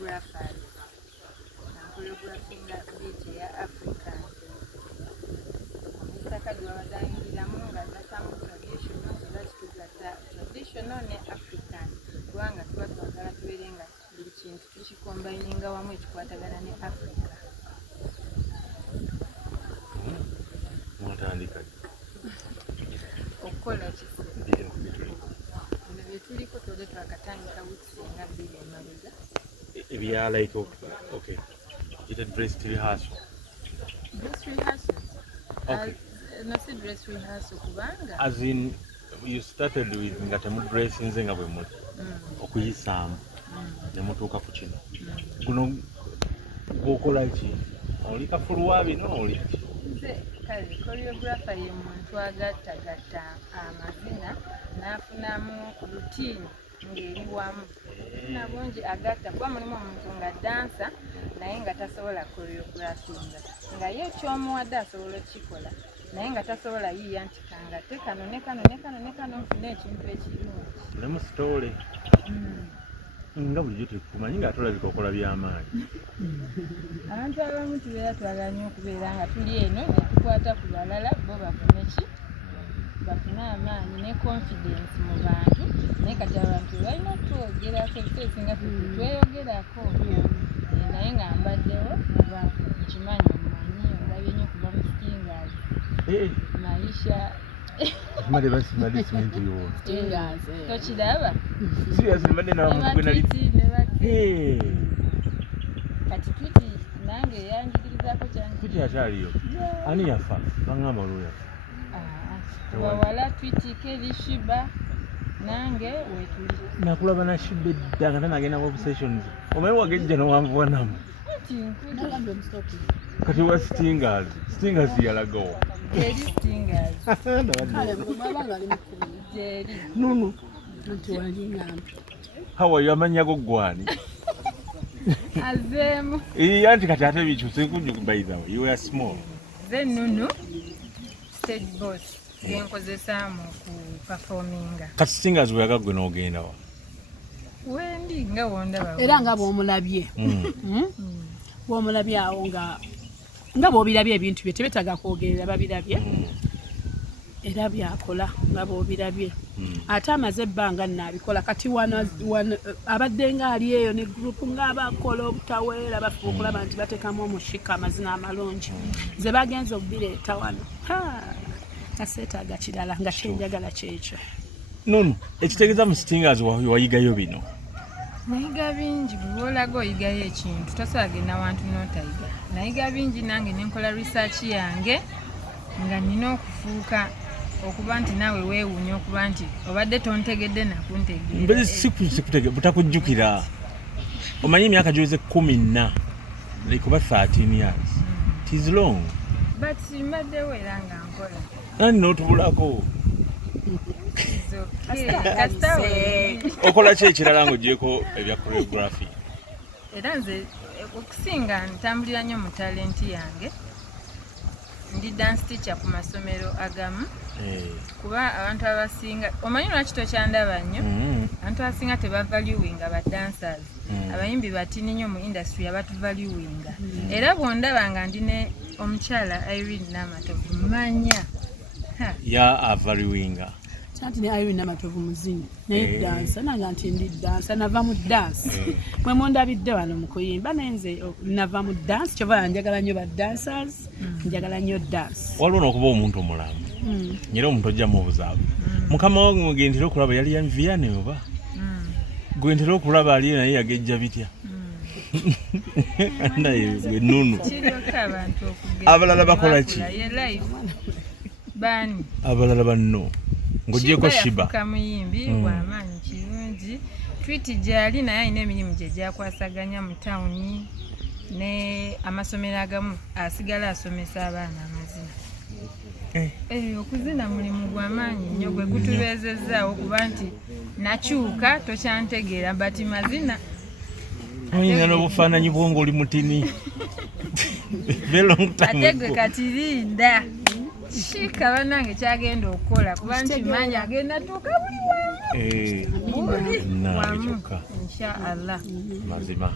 choreographers na choreographinga beat ya Africa Kati wabadayingiramu nga zatamu traditional so that tugata traditional ne African kubanga tuba twagala tubeere nga buli kintu tukikombayininga wamu ekikwatagana ne Africa. Mwatandika okukola kisa bino bye tuliko tode twakatandika wikisenga bbiri emabega ebya like okay it's a dress rehearsal. Dress rehearsal? Okay. No, si dress rehearsal kubanga. As in, you started with ngatamu dress nzenga bwe muti. Okuyisaamu. Ne mutuuka ku kino. Guno gwokola ki? Oli kafuluwa bino oli? Nze kale choreographer ye muntu agattagatta amazina n'afunamu routine ng'eri wamu. Nabungi agatta kuba mulimu omuntu nga dansa naye nga tasobola choreographinga nga ye ekyomuwadde asobola okikola naye nga tasobola yiiya nti kangate kano ne kano ne kano ne kano nfune ekintu ekirungi ne mu story nga bulijjo tekumanyi nga atolabika okola by'amaanyi. Abantu abamu tubeera twagala nnyo okubeera nga tuli eno ne tukwata ku balala bo bafune ki bafune amaanyi ne confidence mu bantu naye kati abantu balina otwogerako ekiseesinga tweyogerako naye nga mbaddewo oba nkimanyi omumanyi olabye nnyo kuva mu stingers maisha Made basimadde simenti yo. Stingers tokiraba Seriously mbadde nabamu nali kati twiti nange yanjigirizaako kyange twiti akyaliyo ani yafa baŋŋamba olwo wawala twitiiko eri sheeba nange wetuli nakulaba na sheeba edda nga tanagenda mu obsessions omanyi wagejja nowanvuwa namu kati wa stingers yalagawo eri stingers nunu hawayo amannya go gwani azeemu anti kati ate bikyuse nkunjuku by the way you were small ze nunu stage boss genkozesa mu ku performinga kati stingers bwe yagagwe n'ogenda wa wendi nga wondaba era nga bw'omulabye bw'omulabye awo nga bw'obirabye ebintu bye tebetaga kwogerera babirabye era byakola nga bw'obirabye ate amaze ebbanga nnaabikola kati wano abadde nga ali eyo ne gurupu ng'abakola obutaweera bafuba okulaba nti batekamu omushika amazina amalungi ze bagenza okubireeta wano kaseetaaga kirala nga kyenjagala kyekyo nunu ekitegeeza mu stingers wayigayo bino nayiga bingi bw'olaga oyigayo ekintu tosobola genda wantu n'otayiga nayiga bingi nange nenkola research yange nga nina okufuuka okuba nti naawe weewuunya okuba nti obadde tontegedde nakuntegeera sikutege butakujjukira omanyi emyaka gy'oze 14 kuba 13 years it is long but mbaddewo era nga nkola nani n'otubulako okola ki ekirala ng'ogyeko ebya choreography era nze okusinga ntambulira nnyo mu talenti yange ndi dance teacher ku masomero agamu kuba abantu abasinga omanyi lwaki tokyandaba nnyo abantu abasinga tebavaluwinga ba dancers abayimbi batini nnyo mu industry abatuvaluwinga era bw'ondaba nga ndi ne omukyala Irene Namatovu manya ya avaluwinga Santi ne Irene Namatovu muzinyi naye dansa nanga nti ndi dansa nava mu dance mwe mundabidde wano mu kuyimba nenze nava mu dance kyova njagala nnyo ba dancers njagala nnyo dance waliwo n'okuba omuntu omulamu nyera omuntu ojja mu obuzaabu mukama wange mugentera okulaba yali yanviyane oba gwentera okulaba ali naye yagejja bitya naye nunu abalala bakola ki bani abalala banno ng'ogyeko sheeba kamuyimbi w'amaanyi kirungi twiti gyali naye alina emirimu gye gyakwasaganya mu tawuni ne amasomero agamu asigala asomesa abaana amazina okuzina mulimu gw'amaanyi nnyo gwe gutubeezezzaawo kuba nti nakyuka tokyantegeera bati mazina oyina n'obufaananyi bwo ng'oli mutini ate gwe kati linda kika bannange kyagenda okukola kuba nkimanyi agenda tuuka buli wamu kyokka inshallah mazima